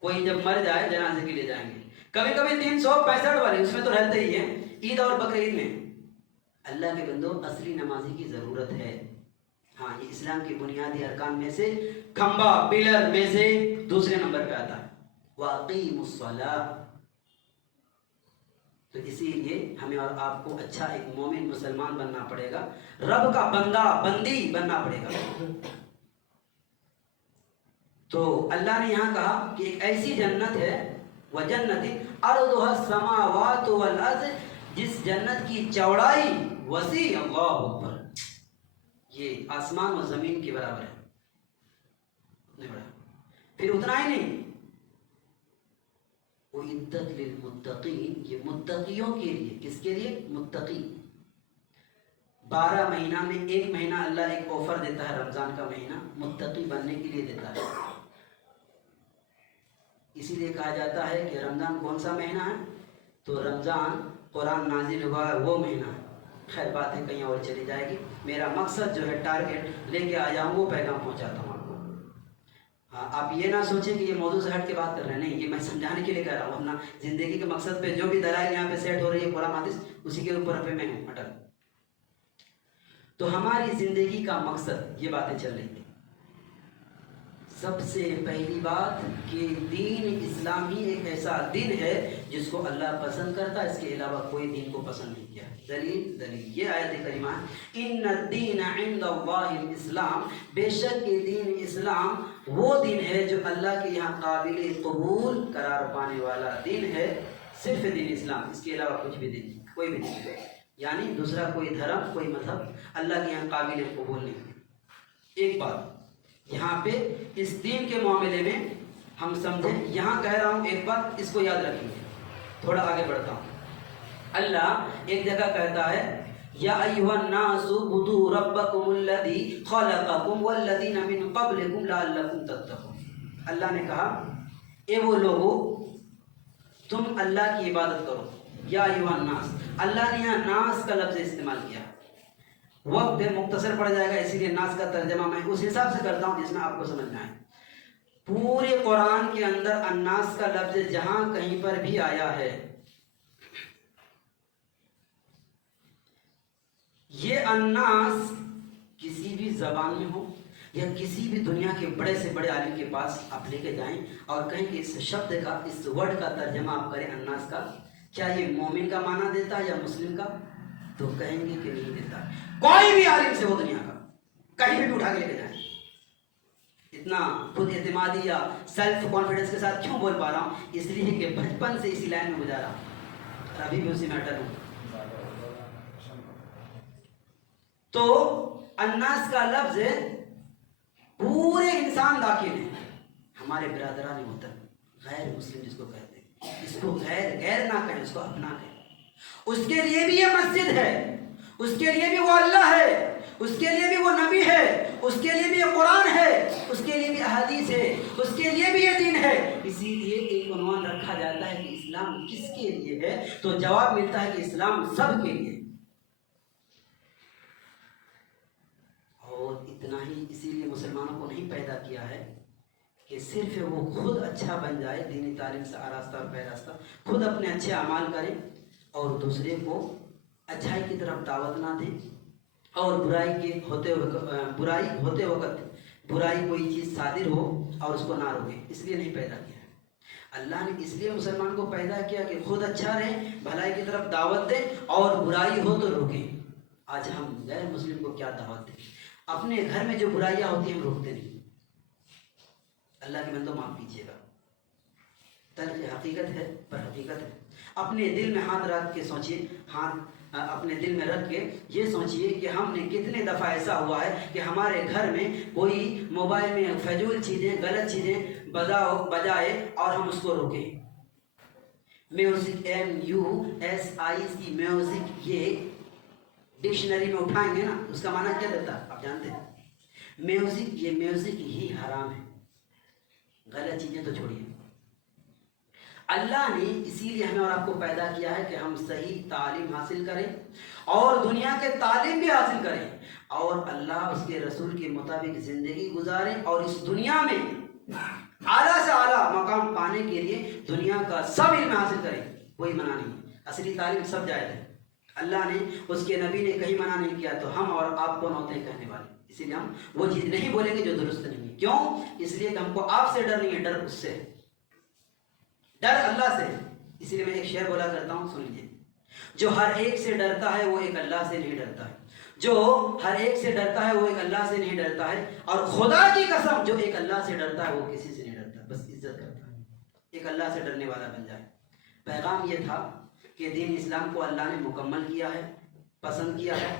کوئی جب مر جائے جنازے کے لیے جائیں گے، کبھی کبھی 365 والی، اس میں تو رہتے ہی ہیں، عید اور بقرعید میں۔ اللہ کے بندو، اصلی نمازی کی ضرورت ہے۔ ہاں، یہ اسلام کے بنیادی ارکان میں سے، کھمبا پلر میں سے دوسرے نمبر پہ آتا ہے، وَأَقِيمُوا الصَّلَاةَ۔ تو اسی لیے ہمیں اور آپ کو اچھا ایک مومن مسلمان بننا پڑے گا، رب کا بندہ بندی بننا پڑے گا۔ تو اللہ نے یہاں کہا کہ ایک ایسی جنت ہے، وَجَنَّةٍ عَرْضُهَا السَّمَاوَاتُ وَالْأَرْضُ، جس جنت کی چوڑائی وسیع، اللہ اکبر، یہ آسمان و زمین کے برابر ہے، نہیں بڑا۔ پھر اتنا ہی نہیں، وَعِدَّتْ لِلْمُتَّقِينَ، یہ متقیوں کے لیے، کس کے لیے؟ متقی۔ 12 مہینہ میں 1 مہینہ اللہ ایک آفر دیتا ہے، رمضان کا مہینہ متقی بننے کے لیے دیتا ہے۔ اسی لیے کہا جاتا ہے کہ رمضان کون سا مہینہ ہے؟ تو رمضان قرآن نازل ہوا ہے وہ مہینہ ہے۔ خیر، باتیں کہیں اور چلی جائے گی، میرا مقصد جو ہے ٹارگیٹ لے کے آیا ہوں، وہ پیغام پہنچاتا ہوں آپ کو۔ ہاں، آپ یہ نہ سوچیں کہ یہ موضوع سے ہٹ کے بات کر رہے ہیں، نہیں، یہ میں سمجھانے کے لیے کہہ رہا ہوں۔ اپنا زندگی کے مقصد پہ جو بھی دلائل یہاں پہ سیٹ ہو رہی ہے قرآن حدیث، اسی کے اوپر پہ میں ہوں اٹل۔ تو ہماری زندگی کا مقصد، یہ باتیں چل رہی ہیں۔ سب سے پہلی بات کہ دین اسلام ہی ایک ایسا دین ہے جس کو اللہ پسند کرتا ہے، اس کے علاوہ کوئی دین کو پسند نہیں کیا۔ دلیل یہ آیت کریمہ ہے، ان الدین عند اللہ الاسلام، بے شک یہ دین اسلام وہ دین ہے جو اللہ کے یہاں قابل قبول قرار پانے والا دین ہے، صرف دین اسلام، اس کے علاوہ کچھ بھی دین، کوئی بھی دین، یعنی دوسرا کوئی دھرم، کوئی مذہب اللہ کے یہاں قابل قبول نہیں۔ ایک بات یہاں پہ اس دین کے معاملے میں ہم سمجھیں، یہاں کہہ رہا ہوں ایک بات، اس کو یاد رکھیں گے، تھوڑا آگے بڑھتا ہوں۔ اللہ ایک جگہ کہتا ہے، یا ایھا الناس اعبدوا ربکم الذی خلقکم والذین من قبلکم لعلکم تتقون۔ اللہ نے کہا، اے وہ لوگو، تم اللہ کی عبادت کرو، یا ایھا الناس، اللہ نے یہاں ناس کا لفظ استعمال کیا، وقت مختصر پڑ جائے گا، اسی لیے ناس کا ترجمہ میں اس حساب سے کرتا ہوں جس میں آپ کو سمجھنا ہے۔ پورے قرآن کے اندر الناس کا لفظ جہاں کہیں پر بھی آیا ہے، یہ الناس کسی بھی زبان میں ہو یا کسی بھی دنیا کے بڑے سے بڑے عالم کے پاس آپ لے کے جائیں اور کہیں کہ اس شبد کا، اس ورڈ کا ترجمہ آپ کریں الناس کا، کیا یہ مومن کا معنی دیتا ہے یا مسلم کا؟ تو کہیں گے کہ نہیں دیتا۔ کوئی بھی عالم سے ہو دنیا کا، کہیں بھی اٹھا کے لے کے جائیں۔ اتنا خود اعتمادی یا سیلف کانفیڈنس کے ساتھ کیوں بول پا رہا ہوں؟ اس لیے کہ بچپن سے اسی لائن میں گزارا اور ابھی بھی اسی میں اٹل ہوں۔ تو الناس کا لفظ پورے انسان داخل ہے، ہمارے برادران محترم، غیر مسلم جس کو کہتے ہیں، اس کو غیر نہ کہیں، اس کو اپنا کہیں۔ اس کے لیے بھی یہ مسجد ہے، اس کے لیے بھی وہ اللہ ہے، اس کے لیے بھی وہ نبی ہے، اس کے لیے بھی یہ قرآن ہے، اس کے لیے بھی احادیث ہے، اس کے لیے بھی یہ دین ہے۔ اسی لیے ایک عنوان رکھا جاتا ہے کہ اسلام کس کے لیے ہے، تو جواب ملتا ہے کہ اسلام سب کے لیے۔ اور اتنا ہی، اسی لیے مسلمانوں کو نہیں پیدا کیا ہے کہ صرف وہ خود اچھا بن جائے، دینی تعلیم سے آراستہ اور پیراستہ، خود اپنے اچھے اعمال کریں اور دوسرے کو اچھائی کی طرف دعوت نہ دیں، اور برائی ہوتے وقت برائی کوئی چیز صادر ہو اور اس کو نہ روکیں، اس لیے نہیں پیدا کیا ہے۔ اللہ نے اس لیے مسلمان کو پیدا کیا کہ خود اچھا رہے، بھلائی کی طرف دعوت دے، اور برائی ہو تو روکے۔ آج ہم غیر مسلم کو کیا دعوت دیں؟ اپنے گھر میں جو برائیاں ہوتی ہیں ہم روکتے نہیں۔ اللہ کے بندوں معاف کیجیے گا، تلخ حقیقت ہے پر حقیقت ہے۔ اپنے دل میں ہاتھ رکھ کے سوچئے، ہاتھ اپنے دل میں رکھ کے یہ سوچئے کہ ہم نے کتنے دفعہ ایسا ہوا ہے کہ ہمارے گھر میں کوئی موبائل میں فضول چیزیں، غلط چیزیں بجائے اور ہم اس کو روکیں۔ میوزک، MUSIC، میوزک، یہ ڈکشنری میں اٹھائیں گے نا، اس کا معنی کیا دیتا ہے آپ جانتے ہیں؟ میوزک، یہ میوزک ہی حرام ہے، غلط چیزیں تو چھوڑیے۔ اللہ نے اسی لیے ہمیں اور آپ کو پیدا کیا ہے کہ ہم صحیح تعلیم حاصل کریں اور دنیا کے تعلیم بھی حاصل کریں، اور اللہ اس کے رسول کے مطابق زندگی گزاریں، اور اس دنیا میں اعلیٰ سے اعلیٰ مقام پانے کے لیے دنیا کا سب علم حاصل کریں۔ کوئی منع نہیں، اصلی تعلیم سب جائز ہے۔ اللہ نے، اس کے نبی نے کہیں منع نہیں کیا، تو ہم اور آپ کون ہوتے ہیں کہنے والے؟ اسی لیے ہم وہ چیز نہیں بولیں گے جو درست نہیں ہے۔ کیوں؟ اس لیے کہ ہم کو آپ سے ڈر نہیں ہے، ڈر اس سے، ڈر اللہ سے۔ اسی لیے میں ایک شعر بولا کرتا ہوں، سن لیجیے۔ جو ہر ایک سے ڈرتا ہے وہ ایک اللہ سے نہیں ڈرتا ہے، جو ہر ایک سے ڈرتا ہے وہ ایک اللہ سے نہیں ڈرتا ہے، اور خدا کی قسم جو ایک اللہ سے ڈرتا ہے وہ کسی سے نہیں ڈرتا، بس عزت کرتا ہے۔ ایک اللہ سے ڈرنے والا بن جائے۔ پیغام یہ تھا کہ دین اسلام کو اللہ نے مکمل کیا ہے، پسند کیا ہے،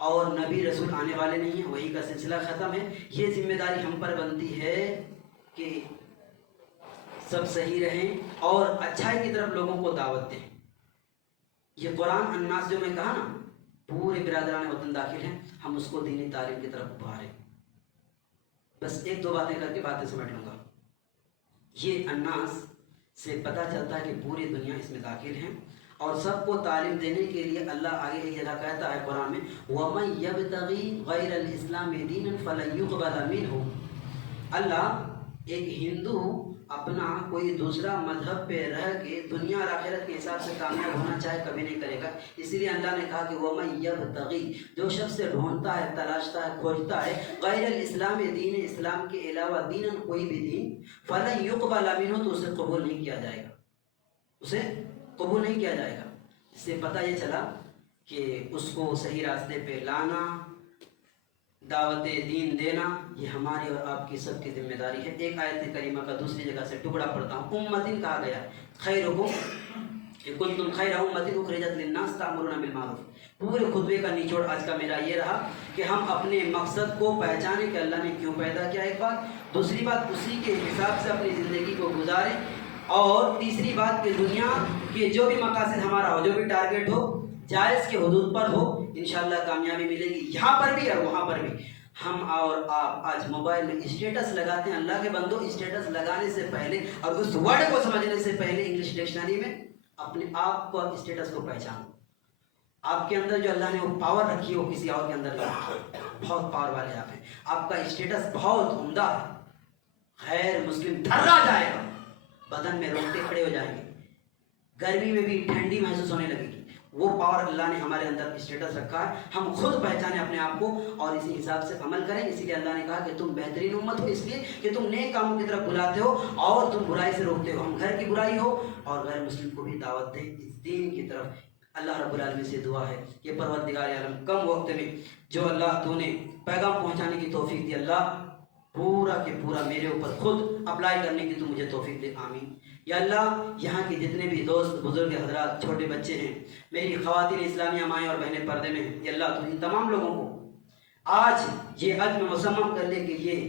اور نبی رسول آنے والے نہیں ہیں، وہی کا سلسلہ ختم ہے۔ یہ ذمہ داری ہم پر بنتی ہے کہ سب صحیح رہیں اور اچھائی کی طرف لوگوں کو دعوت دیں۔ یہ قرآن الناس جو میں کہا نا، پورے برادران وطن داخل ہیں، ہم اس کو دینی تعلیم کی طرف ابھاریں۔ بس ایک دو باتیں کر کے باتیں سمیٹ لوں گا۔ یہ الناس سے پتہ چلتا ہے کہ پوری دنیا اس میں داخل ہیں، اور سب کو تعلیم دینے کے لیے اللہ آگے ایک جگہ کہتا ہے قرآن میں، وَمَن يَبْتَغِي غَيْرَ الْإِسْلَامِ دِينًا فَلَن يُقْبَلَ مِنْهُ۔ اللہ ایک ہندو اپنا کوئی دوسرا مذہب پہ رہ کے دنیا اور آخرت کے حساب سے کامیاب ہونا چاہے کبھی نہیں کرے گا۔ اسی لیے اللہ نے کہا کہ وَمَن يَبْتَغِي، جو شخص سے ڈھونڈتا ہے، تلاشتا ہے، کھوجتا ہے، غیر الاسلام دین، اسلام کے علاوہ دیناً کوئی بھی دین، فَلَن يُقْبَلَ مِنْهُ، تو اسے قبول نہیں کیا جائے گا، اسے قبول نہیں کیا جائے گا۔ اس سے پتہ یہ چلا کہ اس کو صحیح راستے پہ لانا، دعوت دین دینا، یہ ہماری اور آپ کی سب کی ذمہ داری ہے۔ ایک آیت کریمہ کا دوسری جگہ سے ٹکڑا پڑھتا ہوں۔ امتن کہا گیا، خیرکم کنتم خیر امۃ اخرجت للناس تأمرون بالمعروف۔ پورے خطبے کا نچوڑ آج کا میرا یہ رہا کہ ہم اپنے مقصد کو پہچانیں کہ اللہ نے کیوں پیدا کیا، ایک بات، دوسری بات اسی کے حساب سے اپنی زندگی کو گزاریں، اور تیسری بات کہ دنیا کے جو بھی مقاصد ہمارا ہو، جو بھی ٹارگیٹ ہو، جائز کے حدود پر ہو، انشاءاللہ کامیابی ملے گی، یہاں پر بھی اور وہاں پر بھی۔ ہم اور آپ آج موبائل میں اسٹیٹس لگاتے ہیں، اللہ کے بندوں اسٹیٹس لگانے سے پہلے اور اس ورڈ کو سمجھنے سے پہلے انگلش ڈکشنری میں اپنے آپ کو، اسٹیٹس کو پہچانو۔ آپ کے اندر جو اللہ نے وہ پاور رکھی ہے وہ کسی اور کے اندر نہیں رکھی، بہت پاور والے آپ ہیں۔ آپ کا اسٹیٹس بہت عمدہ ہے، غیر مسلم تھرا جائے گا، بدن میں رونگٹے کھڑے ہو جائیں گے، گرمی میں بھی ٹھنڈی محسوس ہونے لگے گی۔ وہ پاور اللہ نے ہمارے اندر اسٹیٹس رکھا ہے، ہم خود پہچانیں اپنے آپ کو اور اسی حساب سے عمل کریں۔ اسی لیے اللہ نے کہا کہ تم بہترین امت ہو، اس لیے کہ تم نیک کاموں کی طرف بلاتے ہو اور تم برائی سے روکتے ہو۔ ہم گھر کی برائی ہو اور غیر مسلم کو بھی دعوت دیں اس دین کی طرف۔ اللہ رب العالمین سے دعا ہے کہ پروردگار عالم کم وقت میں جو اللہ تو نے پیغام پہنچانے کی توفیق دی، اللہ پورا کے پورا میرے اوپر خود اپلائی کرنے کی تو مجھے توفیق دے، آمین۔ یا اللہ یہاں کے جتنے بھی دوست بزرگ حضرات، چھوٹے بچے ہیں، میری خواتین اسلامیہ مائیں اور بہنیں پردے میں ہیں، یا اللہ تو ان تمام لوگوں کو آج یہ عزم مصمم کر لے کہ یہ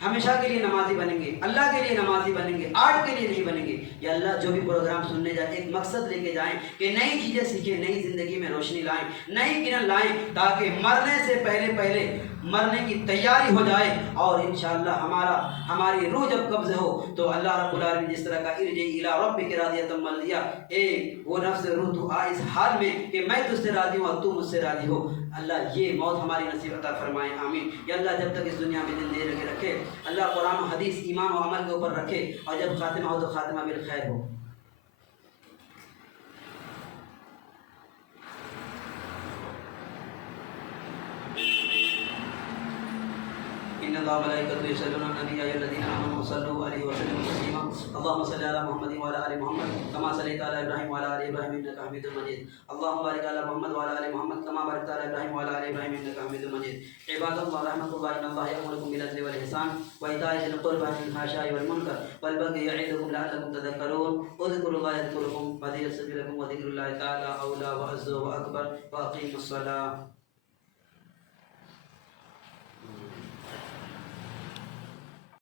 ہمیشہ کے لیے نمازی بنیں گے، اللہ کے لیے نمازی بنیں گے، آرٹ کے لیے نہیں بنیں گے۔ یا اللہ جو بھی پروگرام سننے جائیں ایک مقصد لے کے جائیں کہ نئی چیزیں سیکھیں، نئی زندگی میں روشنی لائیں، نئی کرن لائیں، تاکہ مرنے سے پہلے مرنے کی تیاری ہو جائے، اور انشاءاللہ ہماری روح جب قبض ہو تو اللہ رب العالمین جس طرح کا ارجعی الی ربک راضیۃ مرضیہ، وہ نفس روح تو آ اس حال میں کہ میں تجھ سے راضی ہوں اور تو مجھ سے راضی ہو۔ اللہ یہ موت ہماری نصیب عطا فرمائے، آمین۔ یا اللہ جب تک اس دنیا میں دن دے کے رکھے، اللہ قرآن و حدیث، ایمان و عمل کے اوپر رکھے، اور جب خاتمہ ہو تو خاتمہ بالخیر ہو۔ ان اللہ و ملائکتہ یصلون علی النبی یا ایھا الذین آمنوا صلوا علیہ وسلموا تسلیما۔ اللهم صل على محمد وعلى ال محمد كما صليت على ابراهيم وعلى ال ابراهيم انك حميد مجيد. اللهم بارك على محمد وعلى ال محمد كما باركت على ابراهيم وعلى ال ابراهيم انك حميد مجيد. عباد الله رحمة الله ان الله يأمركم بالعدل والإحسان وإيتاء ذي القربى والفحشاء والمنكر والبغي يعظكم لعلكم تذكرون. اذكروا الله يذكركم ويغفر لكم وذكر الله تعالى أولى وأعز وأكبر وأقيموا الصلاة.